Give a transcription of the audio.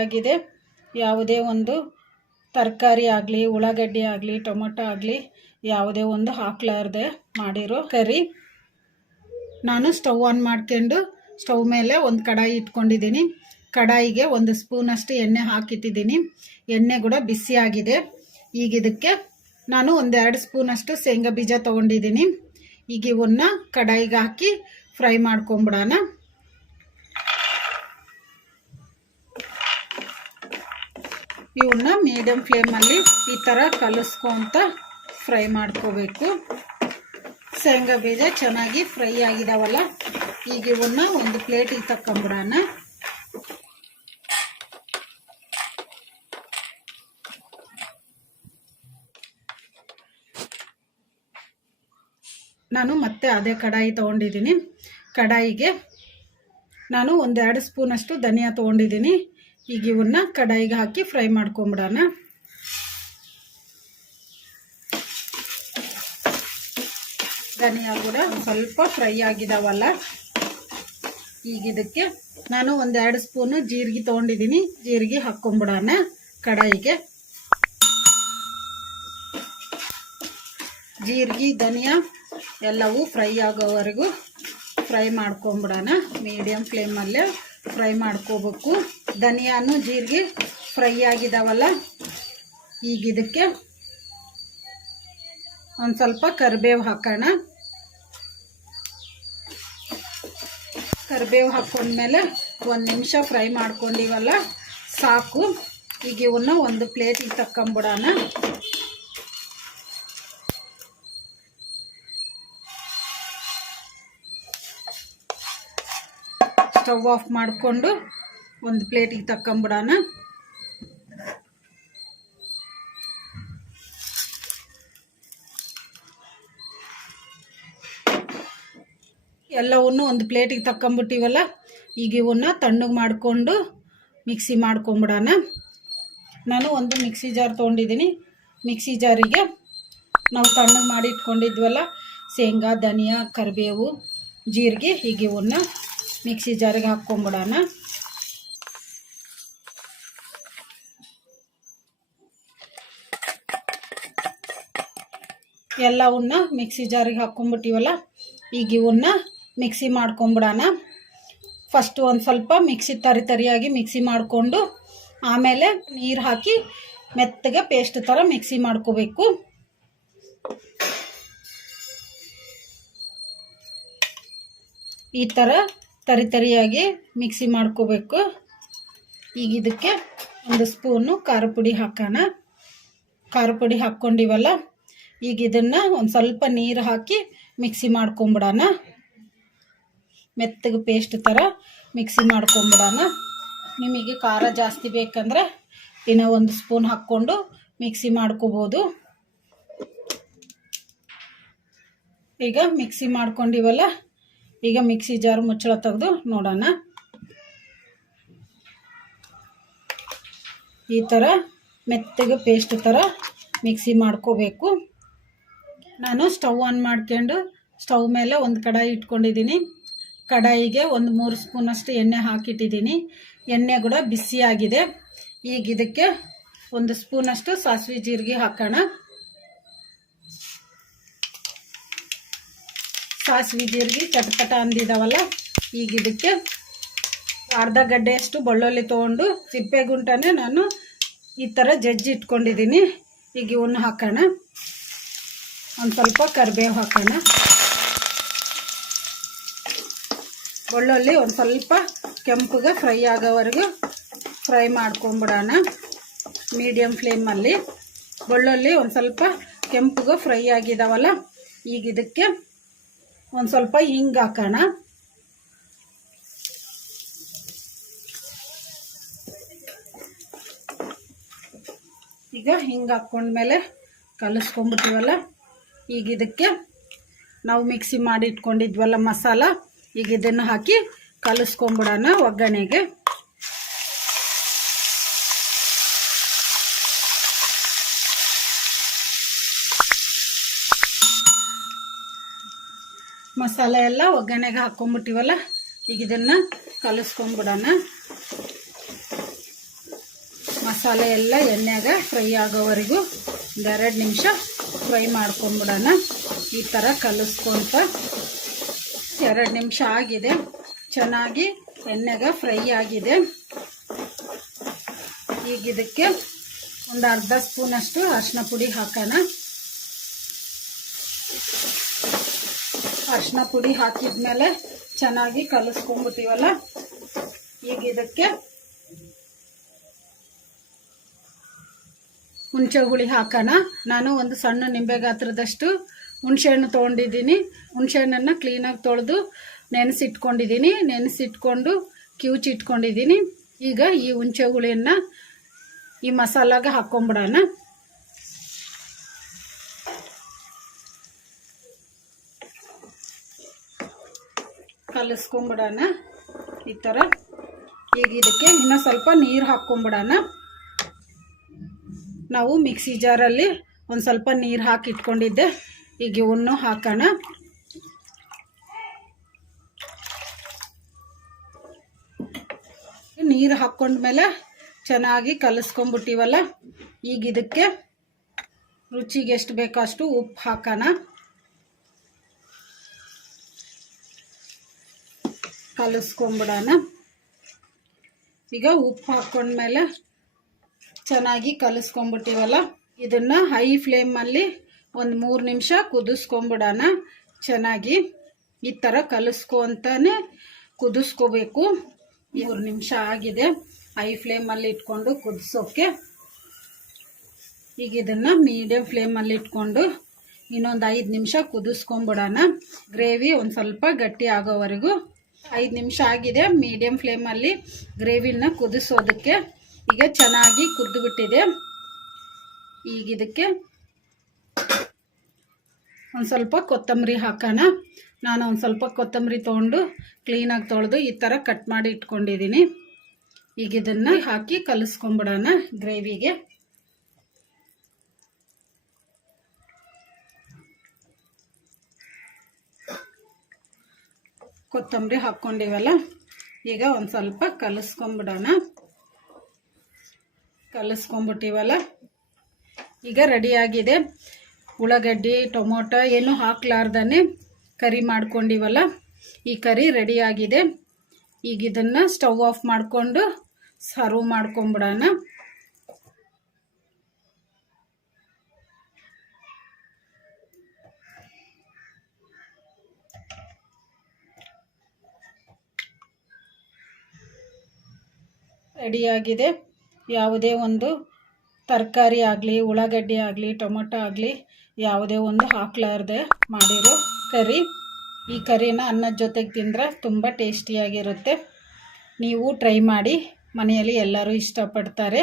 ಆಗಿದೆ ಯಾವುದೇ ಒಂದು ತರಕಾರಿ ಆಗಲಿ ಉಳ್ಳಾಗಡ್ಡಿ ಆಗಲಿ ಟೊಮೊಟೊ ಆಗಲಿ ಯಾವುದೇ ಒಂದು ಹಾಕ್ಲಾರ್ದೆ ಮಾಡಿರೋ ಕರಿ ನಾನು ಸ್ಟವ್ ಆನ್ ಮಾಡ್ಕೊಂಡು ಸ್ಟವ್ ಮೇಲೆ ಒಂದು ಕಡಾಯಿ ಇಟ್ಕೊಂಡಿದ್ದೀನಿ ಕಡಾಯಿಗೆ ಒಂದು ಸ್ಪೂನಷ್ಟು ಎಣ್ಣೆ ಹಾಕಿಟ್ಟಿದ್ದೀನಿ ಎಣ್ಣೆ ಕೂಡ ಬಿಸಿಯಾಗಿದೆ ಈಗ ಇದಕ್ಕೆ ನಾನು ಒಂದೆರಡು ಸ್ಪೂನಷ್ಟು ಶೇಂಗಾ ಬೀಜ ತೊಗೊಂಡಿದ್ದೀನಿ ಈಗ ಇವನ್ನ ಕಡಾಯಿಗೆ ಹಾಕಿ ಫ್ರೈ ಮಾಡ್ಕೊಂಬಿಡೋಣ ಇವನ್ನ ಮೀಡಿಯಮ್ ಫ್ಲೇಮಲ್ಲಿ ಈ ಥರ ಕಲಿಸ್ಕೊಂತ ಫ್ರೈ ಮಾಡ್ಕೋಬೇಕು ಶೇಂಗಾ ಬೀಜ ಚೆನ್ನಾಗಿ ಫ್ರೈ ಆಗಿದಾವಲ್ಲ ಈಗ ಇವನ್ನ ಒಂದು ಪ್ಲೇಟಿಗೆ ತಕ್ಕೊಂಬಿಡೋಣ ನಾನು ಮತ್ತೆ ಅದೇ ಕಡಾಯಿ ತೊಗೊಂಡಿದ್ದೀನಿ ಕಡಾಯಿಗೆ ನಾನು ಒಂದೆರಡು ಸ್ಪೂನಷ್ಟು ಧನಿಯಾ ತೊಗೊಂಡಿದ್ದೀನಿ ಈಗ ಇವನ್ನ ಕಡಾಯಿಗೆ ಹಾಕಿ ಫ್ರೈ ಮಾಡ್ಕೊಂಬಿಡೋಣ ಧನಿಯಾ ಕೂಡ ಸ್ವಲ್ಪ ಫ್ರೈ ಆಗಿದಾವಲ್ಲ ಈಗ ಇದಕ್ಕೆ ನಾನು ಒಂದೆರಡು ಸ್ಪೂನು ಜೀರಿಗೆ ತೊಗೊಂಡಿದ್ದೀನಿ ಜೀರಿಗೆ ಹಾಕ್ಕೊಂಬಿಡೋಣ ಕಡಾಯಿಗೆ ಜೀರಿಗೆ ಧನಿಯಾ ಎಲ್ಲವೂ ಫ್ರೈ ಆಗೋವರೆಗೂ ಫ್ರೈ ಮಾಡ್ಕೊಂಬಿಡೋಣ ಮೀಡಿಯಮ್ ಫ್ಲೇಮಲ್ಲೇ ಫ್ರೈ ಮಾಡ್ಕೋಬೇಕು ಧನಿಯಾನು ಜೀರಿಗೆ ಫ್ರೈ ಆಗಿದಾವಲ್ಲ ಈಗ ಇದಕ್ಕೆ ಒಂದು ಸ್ವಲ್ಪ ಕರಿಬೇವು ಹಾಕೋಣ ಕರಿಬೇವು ಹಾಕೊಂಡ್ಮೇಲೆ ಒಂದು ನಿಮಿಷ ಫ್ರೈ ಮಾಡ್ಕೊಂಡಿವಲ್ಲ ಸಾಕು ಈಗ ಇವನ್ನ ಒಂದು ಪ್ಲೇಟಿಗೆ ತಕ್ಕೊಂಬಿಡೋಣ ಸ್ಟವ್ ಆಫ್ ಮಾಡಿಕೊಂಡು ಒಂದು ಪ್ಲೇಟಿಗೆ ತಕ್ಕೊಂಬಿಡೋಣ ಎಲ್ಲವನ್ನು ಒಂದು ಪ್ಲೇಟಿಗೆ ತಕ್ಕೊಂಬಿಟ್ಟಿವಲ್ಲ ಈಗ ಇವನ್ನ ತಣ್ಣಗೆ ಮಾಡಿಕೊಂಡು ಮಿಕ್ಸಿ ಮಾಡ್ಕೊಂಬಿಡೋಣ ನಾನು ಒಂದು ಮಿಕ್ಸಿ ಜಾರ್ ತೊಗೊಂಡಿದ್ದೀನಿ ಮಿಕ್ಸಿ ಜಾರಿಗೆ ನಾವು ತಣ್ಣಗೆ ಮಾಡಿ ಇಟ್ಕೊಂಡಿದ್ವಲ್ಲ ಶೇಂಗಾ ಧನಿಯಾ ಕರಿಬೇವು ಜೀರಿಗೆ ಹೀಗೆ ಇವನ್ನ ಮಿಕ್ಸಿ ಜಾರಿಗೆ ಹಾಕ್ಕೊಂಬಿಡೋಣ ಎಲ್ಲವನ್ನ ಮಿಕ್ಸಿ ಜಾರಿಗೆ ಹಾಕ್ಕೊಂಬಿಟ್ಟಿವಲ್ಲ ಈಗ ಇವನ್ನ ಮಿಕ್ಸಿ ಮಾಡ್ಕೊಂಬಿಡೋಣ ಫಸ್ಟ್ ಒಂದು ಸ್ವಲ್ಪ ಮಿಕ್ಸಿ ತರಿ ತರಿಯಾಗಿ ಮಿಕ್ಸಿ ಮಾಡಿಕೊಂಡು ಆಮೇಲೆ ನೀರು ಹಾಕಿ ಮೆತ್ತಗೆ ಪೇಸ್ಟ್ ಥರ ಮಿಕ್ಸಿ ಮಾಡ್ಕೋಬೇಕು ಈ ಥರ ತರಿ ತರಿಯಾಗಿ ಮಿಕ್ಸಿ ಮಾಡ್ಕೋಬೇಕು ಈಗ ಇದಕ್ಕೆ ಒಂದು ಸ್ಪೂನು ಖಾರ ಪುಡಿ ಹಾಕೋಣ ಖಾರ ಪುಡಿ ಹಾಕ್ಕೊಂಡಿವಲ್ಲ ಈಗ ಇದನ್ನು ಒಂದು ಸ್ವಲ್ಪ ನೀರು ಹಾಕಿ ಮಿಕ್ಸಿ ಮಾಡ್ಕೊಂಬಿಡೋಣ ಮೆತ್ತಗೆ ಪೇಸ್ಟ್ ಥರ ಮಿಕ್ಸಿ ಮಾಡ್ಕೊಂಬಿಡೋಣ ನಿಮಗೆ ಖಾರ ಜಾಸ್ತಿ ಬೇಕಂದ್ರೆ ಇನ್ನೂ ಒಂದು ಸ್ಪೂನ್ ಹಾಕ್ಕೊಂಡು ಮಿಕ್ಸಿ ಮಾಡ್ಕೋಬೋದು ಈಗ ಮಿಕ್ಸಿ ಮಾಡ್ಕೊಂಡಿವಲ್ಲ ಈಗ ಮಿಕ್ಸಿ ಜಾರ್ ಮುಚ್ಚಳ ತೆಗೆದು ನೋಡೋಣ ಈ ಥರ ಮೆತ್ತಗೆ ಪೇಸ್ಟ್ ಥರ ಮಿಕ್ಸಿ ಮಾಡ್ಕೋಬೇಕು ನಾನು ಸ್ಟವ್ ಆನ್ ಮಾಡ್ಕೊಂಡು ಸ್ಟವ್ ಮೇಲೆ ಒಂದು ಕಡಾಯಿ ಇಟ್ಕೊಂಡಿದ್ದೀನಿ ಕಡಾಯಿಗೆ ಒಂದು ಮೂರು ಸ್ಪೂನಷ್ಟು ಎಣ್ಣೆ ಹಾಕಿಟ್ಟಿದ್ದೀನಿ ಎಣ್ಣೆ ಕೂಡ ಬಿಸಿಯಾಗಿದೆ ಈಗ ಇದಕ್ಕೆ ಒಂದು ಸ್ಪೂನಷ್ಟು ಸಾಸಿವೆ ಜೀರಿಗೆ ಹಾಕೋಣ ಸಾಸಿವೆ ಜೀರಿಗೆ ಚಟಪಟ ಅಂದಿದ್ದಾವಲ್ಲ ಈಗ ಇದಕ್ಕೆ ಅರ್ಧ ಗಡ್ಡೆಯಷ್ಟು ಬೆಳ್ಳುಳ್ಳಿ ತೊಗೊಂಡು ಸಿಪ್ಪೆ ಗುಂಟನೇ ನಾನು ಈ ಥರ ಜಜ್ಜಿ ಇಟ್ಕೊಂಡಿದ್ದೀನಿ ಈಗ ಇವನ್ನ ಹಾಕೋಣ ಒಂದು ಸ್ವಲ್ಪ ಕರಿಬೇವು ಹಾಕೋಣ ಬೆಳ್ಳುಳ್ಳಿ ಒಂದು ಸ್ವಲ್ಪ ಕೆಂಪುಗೆ ಫ್ರೈ ಆಗೋವರೆಗೂ ಫ್ರೈ ಮಾಡ್ಕೊಂಬಿಡೋಣ ಮೀಡಿಯಮ್ ಫ್ಲೇಮಲ್ಲಿ ಬೆಳ್ಳುಳ್ಳಿ ಒಂದು ಸ್ವಲ್ಪ ಕೆಂಪುಗೆ ಫ್ರೈ ಆಗಿದಾವಲ್ಲ ಈಗ ಇದಕ್ಕೆ ಒಂದು ಸ್ವಲ್ಪ ಹಿಂಗೆ ಹಾಕೋಣ ಈಗ ಹಿಂಗೆ ಹಾಕ್ಕೊಂಡ್ಮೇಲೆ ಕಲಿಸ್ಕೊಂಡ್ಬಿಟ್ಟಿವಲ್ಲ ಈಗ ಇದಕ್ಕೆ ನಾವು ಮಿಕ್ಸಿ ಮಾಡಿ ಇಟ್ಕೊಂಡಿದ್ವಲ್ಲ ಮಸಾಲ ಈಗ ಇದನ್ನು ಹಾಕಿ ಕಲಿಸ್ಕೊಂಬಿಡೋಣ ಒಗ್ಗರಣೆಗೆ ಮಸಾಲೆ ಎಲ್ಲ ಒಗ್ಗರಣೆಗೆ ಹಾಕ್ಕೊಂಬಿಟ್ಟಿವಲ್ಲ ಈಗ ಇದನ್ನು ಕಲಿಸ್ಕೊಂಡ್ಬಿಡೋಣ ಮಸಾಲೆ ಎಲ್ಲ ಎಣ್ಣೆಗೆ ಫ್ರೈ ಆಗೋವರೆಗೂ ಒಂದೆರಡು ನಿಮಿಷ ಫ್ರೈ ಮಾಡ್ಕೊಂಬಿಡೋಣ ಈ ಥರ ಕಲಿಸ್ಕೊಂತ ಎರಡು ನಿಮಿಷ ಆಗಿದೆ ಚೆನ್ನಾಗಿ ಎಣ್ಣೆಗೆ ಫ್ರೈ ಆಗಿದೆ ಈಗ ಇದಕ್ಕೆ ಒಂದು ಅರ್ಧ ಸ್ಪೂನಷ್ಟು ಅರಶಿನ ಪುಡಿ ಹಾಕೋಣ ಅರ್ಶಿನ ಪುಡಿ ಹಾಕಿದ್ಮೇಲೆ ಚೆನ್ನಾಗಿ ಕಲಿಸ್ಕೊಂಡ್ಬಿಟ್ಟಿವಲ್ಲ ಈಗ ಇದಕ್ಕೆ ಹುಣಸೆ ಹುಳಿ ಹಾಕೋಣ ನಾನು ಒಂದು ಸಣ್ಣ ನಿಂಬೆ ಗಾತ್ರದಷ್ಟು ಹಣ್ಣು ತೊಗೊಂಡಿದ್ದೀನಿ ಹುಣಸೆಹಣ್ಣನ್ನು ಕ್ಲೀನಾಗಿ ತೊಳೆದು ನೆನೆಸಿಟ್ಕೊಂಡಿದ್ದೀನಿ ನೆನೆಸಿಟ್ಕೊಂಡು ಕಿವುಚಿಟ್ಕೊಂಡಿದ್ದೀನಿ ಈಗ ಈ ಹುಣಸೆ ಹುಳಿಯನ್ನು ಈ ಮಸಾಲಾಗೆ ಹಾಕ್ಕೊಂಬಿಡೋಣ ಕಲಸ್ಕೊಂಬಿಡೋಣ ಈ ಥರ ಈಗ ಇದಕ್ಕೆ ಇನ್ನೂ ಸ್ವಲ್ಪ ನೀರು ಹಾಕ್ಕೊಂಬಿಡೋಣ ನಾವು ಮಿಕ್ಸಿ ಜಾರಲ್ಲಿ ಒಂದು ಸ್ವಲ್ಪ ನೀರು ಹಾಕಿ ಇಟ್ಕೊಂಡಿದ್ದೆ ಈಗ ಇವನ್ನು ಹಾಕೋಣ ನೀರು ಹಾಕ್ಕೊಂಡ್ಮೇಲೆ ಚೆನ್ನಾಗಿ ಕಲಸ್ಕೊಂಡ್ಬಿಟ್ಟಿವಲ್ಲ ಈಗ ಇದಕ್ಕೆ ರುಚಿಗೆ ಎಷ್ಟು ಬೇಕೋ ಅಷ್ಟು ಉಪ್ಪು ಹಾಕೋಣ ಕಲಸ್ಕೊಂಬಿಡೋಣ ಈಗ ಉಪ್ಪು ಹಾಕ್ಕೊಂಡ್ಮೇಲೆ ಚೆನ್ನಾಗಿ ಕಲಿಸ್ಕೊಂಬಿಟ್ಟಿವಲ್ಲ ಇದನ್ನು ಹೈ ಫ್ಲೇಮಲ್ಲಿ ಒಂದು ಮೂರು ನಿಮಿಷ ಕುದಿಸ್ಕೊಂಬಿಡೋಣ ಚೆನ್ನಾಗಿ ಈ ಥರ ಕಲಿಸ್ಕೊಂತಾನೆ ಕುದಿಸ್ಕೋಬೇಕು ಮೂರು ನಿಮಿಷ ಆಗಿದೆ ಹೈ ಫ್ಲೇಮಲ್ಲಿ ಇಟ್ಕೊಂಡು ಕುದಿಸೋಕ್ಕೆ ಈಗ ಇದನ್ನು ಮೀಡಿಯಮ್ ಫ್ಲೇಮಲ್ಲಿ ಇಟ್ಕೊಂಡು ಇನ್ನೊಂದು ಐದು ನಿಮಿಷ ಕುದಿಸ್ಕೊಂಬಿಡೋಣ ಗ್ರೇವಿ ಒಂದು ಸ್ವಲ್ಪ ಗಟ್ಟಿ ಆಗೋವರೆಗೂ ಐದು ನಿಮಿಷ ಆಗಿದೆ ಮೀಡಿಯಂ ಫ್ಲೇಮಲ್ಲಿ ಗ್ರೇವಿನ ಕುದಿಸೋದಕ್ಕೆ ಈಗ ಚೆನ್ನಾಗಿ ಕುದ್ದು ಬಿಟ್ಟಿದೆ ಈಗ ಇದಕ್ಕೆ ಒಂದು ಸ್ವಲ್ಪ ಕೊತ್ತಂಬರಿ ಹಾಕೋಣ ನಾನು ಒಂದು ಸ್ವಲ್ಪ ಕೊತ್ತಂಬರಿ ತೊಗೊಂಡು ಕ್ಲೀನಾಗಿ ತೊಳೆದು ಈ ಥರ ಕಟ್ ಮಾಡಿ ಇಟ್ಕೊಂಡಿದ್ದೀನಿ ಈಗ ಇದನ್ನು ಹಾಕಿ ಕಲಿಸ್ಕೊಂಬಿಡೋಣ ಗ್ರೇವಿಗೆ ಕೊತ್ತಂಬರಿ ಹಾಕ್ಕೊಂಡಿವಲ್ಲ ಈಗ ಒಂದು ಸ್ವಲ್ಪ ಕಲಿಸ್ಕೊಂಬಿಡೋಣ ಕಲಿಸ್ಕೊಂಬಿಟ್ಟಿವಲ್ಲ ಈಗ ರೆಡಿಯಾಗಿದೆ ಉಳ್ಳಾಗಡ್ಡಿ ಟೊಮೊಟೊ ಏನು ಹಾಕ್ಲಾರ್ದೇ ಕರಿ ಮಾಡ್ಕೊಂಡಿವಲ್ಲ ಈ ಕರಿ ರೆಡಿಯಾಗಿದೆ ಈಗ ಇದನ್ನು ಸ್ಟವ್ ಆಫ್ ಮಾಡಿಕೊಂಡು ಸರ್ವ್ ಮಾಡ್ಕೊಂಬಿಡೋಣ ರೆಡಿಯಾಗಿದೆ ಯಾವುದೇ ಒಂದು ತರಕಾರಿ ಆಗಲಿ ಉಳ್ಳಾಗಡ್ಡಿ ಆಗಲಿ ಟೊಮೊಟೊ ಆಗಲಿ ಯಾವುದೇ ಒಂದು ಹಾಕ್ಲಾರ್ದೆ ಮಾಡಿರೋ ಕರಿ ಈ ಕರಿನ ಅನ್ನದ ಜೊತೆಗೆ ತಿಂದರೆ ತುಂಬ ಟೇಸ್ಟಿಯಾಗಿರುತ್ತೆ ನೀವು ಟ್ರೈ ಮಾಡಿ ಮನೆಯಲ್ಲಿ ಎಲ್ಲರೂ ಇಷ್ಟಪಡ್ತಾರೆ